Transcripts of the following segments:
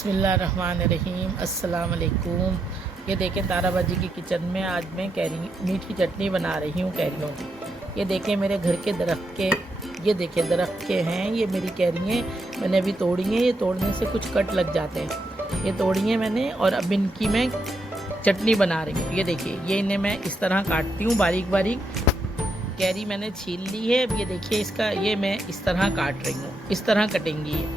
बिस्मिल्लाहिर्रहमानिर्रहीम, अस्सलाम वालेकुम। ये देखें ताराबाजी की किचन में आज मैं मीठी चटनी बना रही हूँ कैरियों की। ये देखें मेरे घर के दरख्त के, ये देखें दरख्त के हैं, ये मेरी कैरियाँ मैंने अभी तोड़ी हैं। ये तोड़ने से कुछ कट लग जाते हैं, ये तोड़ी हैं मैंने और अब इनकी मैं चटनी बना रही हूँ। ये देखिए, ये इन्हें मैं इस तरह काटती हूँ बारीक बारीक। कैरी मैंने छील ली है। अब ये देखिए इसका, ये मैं इस तरह काट रही हूँ, इस तरह कटेंगी ये,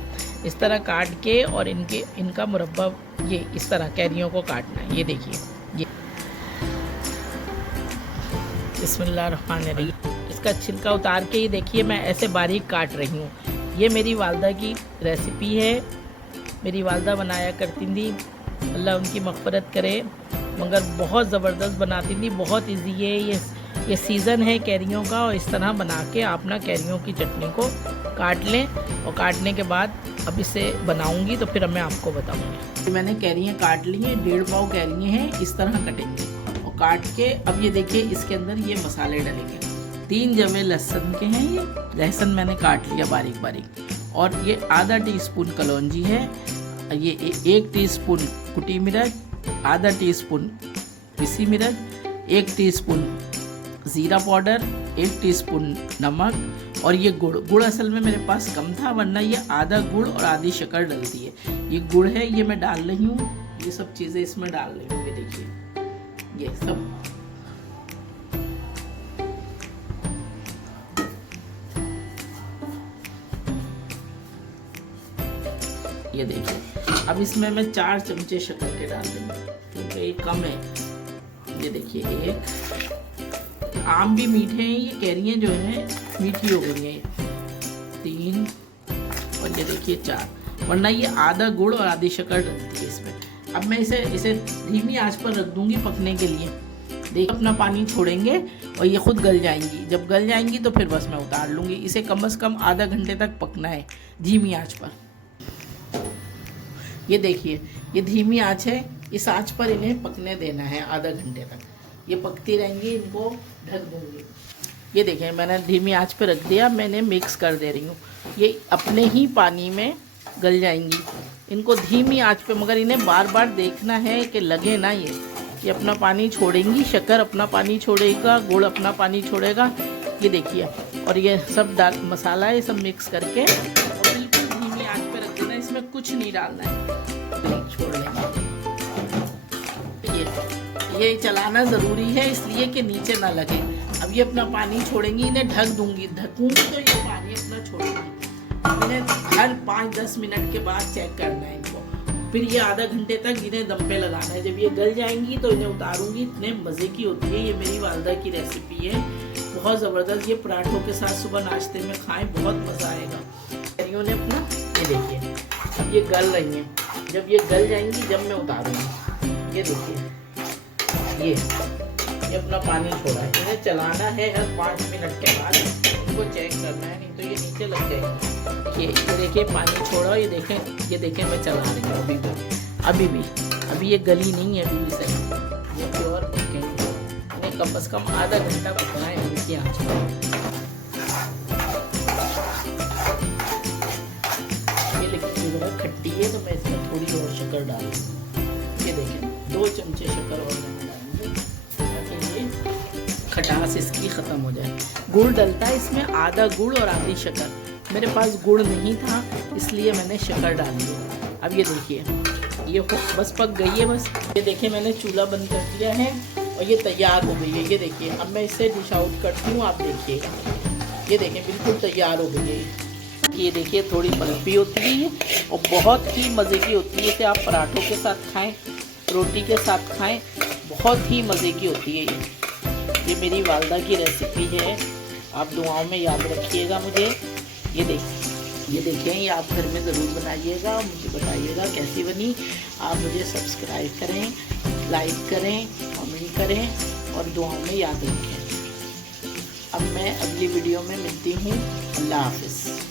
इस तरह काट के और इनका मुरब्बा ये इस तरह कैरियों को काटना है। ये देखिए, ये बिस्मिल्लाहिर्रहमानिर्रहीम। इसका छिलका उतार के ये देखिए मैं ऐसे बारीक काट रही हूँ। ये मेरी वालदा की रेसिपी है, मेरी वालदा बनाया करती थी, अल्लाह उनकी मग़फ़िरत करे, मगर बहुत ज़बरदस्त बनाती थी। बहुत इजी है ये सीज़न है कैरियों का। और इस तरह बना के आप ना कैरियों की चटनी को काट लें और काटने के बाद अब इसे बनाऊंगी तो फिर मैं आपको बताऊंगी। मैंने कैरियाँ काट ली हैं, 1.5 पाव कैरियाँ हैं, इस तरह कटेंगे और काट के अब ये देखिए इसके अंदर ये मसाले डलेंगे। 3 जवे लहसुन के हैं, ये लहसुन मैंने काट लिया बारीक बारीक। और ये आधा टीस्पून कलौंजी है, ये 1 टीस्पून कुटी मिर्च, आधा टीस्पून पिसी मिर्च, 1 टीस्पून ज़ीरा पाउडर, 1 टीस्पून नमक और ये गुड़ असल में मेरे पास कम था, वरना ये आधा गुड़ और आधी शक्कर डलती है। ये गुड़ है, ये मैं डाल रही हूँ, ये सब चीज़ें इसमें डाल रही हूँ। ये देखिए ये सब, ये देखिए अब इसमें मैं 4 चमचे शक्कर के डाल दूँगी क्योंकि ये कम है। ये देखिए, एक आम भी मीठे हैं, ये कैरियाँ जो हैं मीठी हो गई हैं, 3 और ये देखिए 4, वरना ये आधा गुड़ और आधी शक्कर डलती है इसमें। अब मैं इसे धीमी आंच पर रख दूंगी पकने के लिए। देखिए अपना पानी छोड़ेंगे और ये खुद गल जाएंगी। जब गल जाएंगी तो फिर बस मैं उतार लूँगी। इसे कम से कम आधा घंटे तक पकना है धीमी आँच पर। ये देखिए, ये धीमी आँच है, इस आँच पर इन्हें पकने देना है आधा घंटे तक। ये पकती रहेंगी, इनको ढक दूँगी। ये देखें मैंने धीमी आंच पे रख दिया, मैंने मिक्स कर दे रही हूँ। ये अपने ही पानी में गल जाएंगी। इनको धीमी आंच पे, मगर इन्हें बार बार देखना है कि लगे ना ये अपना पानी छोड़ेंगी, शक्कर अपना पानी छोड़ेगा, गुड़ अपना पानी छोड़ेगा। ये देखिए, और ये सब मसाला ये सब मिक्स करके और बिल्कुल धीमी आंच पे रख देना। इसमें कुछ नहीं डालना है, छोड़ लेंगे। ये चलाना ज़रूरी है इसलिए कि नीचे ना लगे। अब ये अपना पानी छोड़ेंगी, इन्हें ढक दूंगी, ढकूंगी तो ये पानी अपना छोड़ेंगी। इन्हें हर 5-10 मिनट के बाद चेक करना है इनको। फिर ये आधा घंटे तक इन्हें दम पे लगाना है। जब ये गल जाएंगी तो इन्हें उतारूंगी। इतने मज़े की होती है, ये मेरी वालदा की रेसिपी है, बहुत ज़बरदस्त। ये पराठों के साथ सुबह नाश्ते में खाएँ, बहुत मज़ा आएगा। कैरियों ने अपना, ये देखिए अब ये गल रही हैं। जब ये गल जाएंगी जब मैं उतारूँगी, ये देखिए ये अपना पानी छोड़ा है। इन्हें चलाना है हर 5 मिनट के बाद, इनको चेक करना है, नहीं तो ये नीचे लग जाएगी। ये देखिए पानी छोड़ा, ये देखें मैं चला रही हूँ अभी ये गली नहीं है, अभी भी सही, ये प्योर पकेंगे। इन्हें कम से कम आधा घंटा पकना है इनकी आँच पर। ये लेकिन खट्टी है तो मैं इसमें थोड़ी और शक्कर डालूंगी। ये देखें 2 चमचे शक्कर और मैंने डालेंगे ताकि ये खटास इसकी ख़त्म हो जाए। गुड़ डलता है इसमें, आधा गुड़ और आधी शक्कर। मेरे पास गुड़ नहीं था इसलिए मैंने शक्कर डाली है। अब ये देखिए ये बस पक गई है। बस ये देखिए मैंने चूल्हा बंद कर दिया है और ये तैयार हो गई है। ये देखिए अब मैं इसे डिश आउट करती हूँ, आप देखिएगा। ये देखिए बिल्कुल तैयार हो गई है। ये देखिए थोड़ी पल्पी होती है ये और बहुत ही मज़े की होती है। इसे आप पराठों के साथ खाएं, रोटी के साथ खाएं, बहुत ही मज़े की होती है ये मेरी वालदा की रेसिपी है। आप दुआओं में याद रखिएगा मुझे। ये देखिए ये आप घर में ज़रूर बनाइएगा, मुझे बताइएगा कैसी बनी। आप मुझे सब्सक्राइब करें, लाइक करें, कमेंट करें और दुआओं में याद रखें। अब मैं अगली वीडियो में मिलती हूँ। अल्लाह हाफ़िज़।